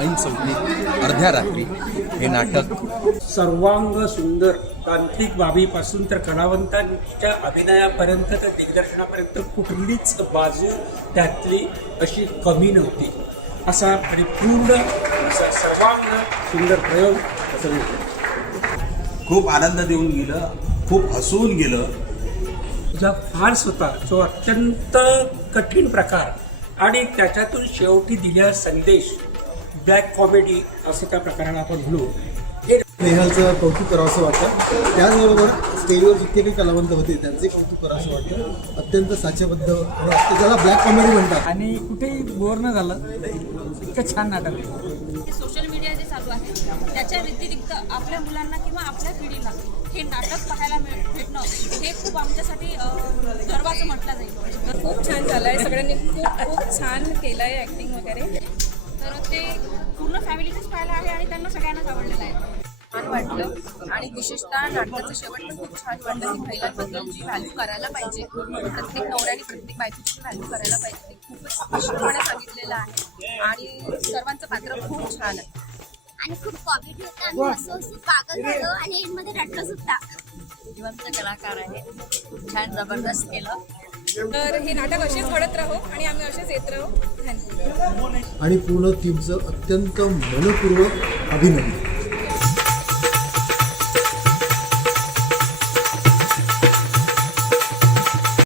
ऐन चौकीत अर्ध्या रात्री हे नाटक सर्वांग सुंदर तांत्रिक बाबीपासून तर कलावंतांच्या अभिनयापर्यंत तर दिग्दर्शनापर्यंत कुठलीच बाजू त्यातली अशी कमी नव्हती. असा परिपूर्ण असा सर्वांग सुंदर प्रयोग असं खूप आनंद देऊन गेलं, खूप हसवून गेलं. तुझा फार्स होता जो अत्यंत कठीण प्रकार आणि त्याच्यातून शेवटी दिलेला संदेश ब्लॅक कॉमेडी असं त्या प्रकाराला आपण म्हणू. नेहालचं कौतुक करावं असं वाटतं. त्याचबरोबर स्टेजवर जितके काही कलावंत होते त्यांचे कौतुक करावं असं वाटतं. अत्यंत साचेबद्ध, त्याला ब्लॅक कॉमेडी म्हणतात आणि कुठेही बोर न झालं, इतकं छान नाटक आहे. सोशल मीडिया जे चालू आहे त्याच्या व्यतिरिक्त आपल्या मुलांना किंवा आपल्या पिढीला हे नाटक पाहायला भेटणं हे खूप आमच्यासाठी गर्वाचं म्हटलं जाईल. खूप छान झालं आहे. सगळ्यांनी खूप छान केलं आहे ॲक्टिंग वगैरे. तर ते पूर्ण फॅमिलीचंच पाहायला आहे आणि त्यांना सगळ्यांनाच आवडलेलं आहे. छान वाटलं आणि विशेषतः नाटकाचं शेवट पण खूप छान वाटलं की महिलांबद्दलची व्हॅल्यू करायला पाहिजे. प्रत्येक नवऱ्याने प्रत्येक बायकोची व्हॅल्यू करायला पाहिजे. ते खूपच स्पष्टपणे सांगितलेलं आहे आणि सर्वांचं पात्र खूप छान आहे आणि खूप कॉमेडी होतं. आम्ही हसून पागल झालो आणि एंडमध्ये रडलो सुद्धा. जिवंत कलाकार आहे, छान जबरदस्त केलं. तर हे नाटक असेच घडत राहो आणि आम्ही असेच येत राहू. धन्यवाद. आणि पूर्ण टीमचं अत्यंत मनपूर्वक अभिनंदन.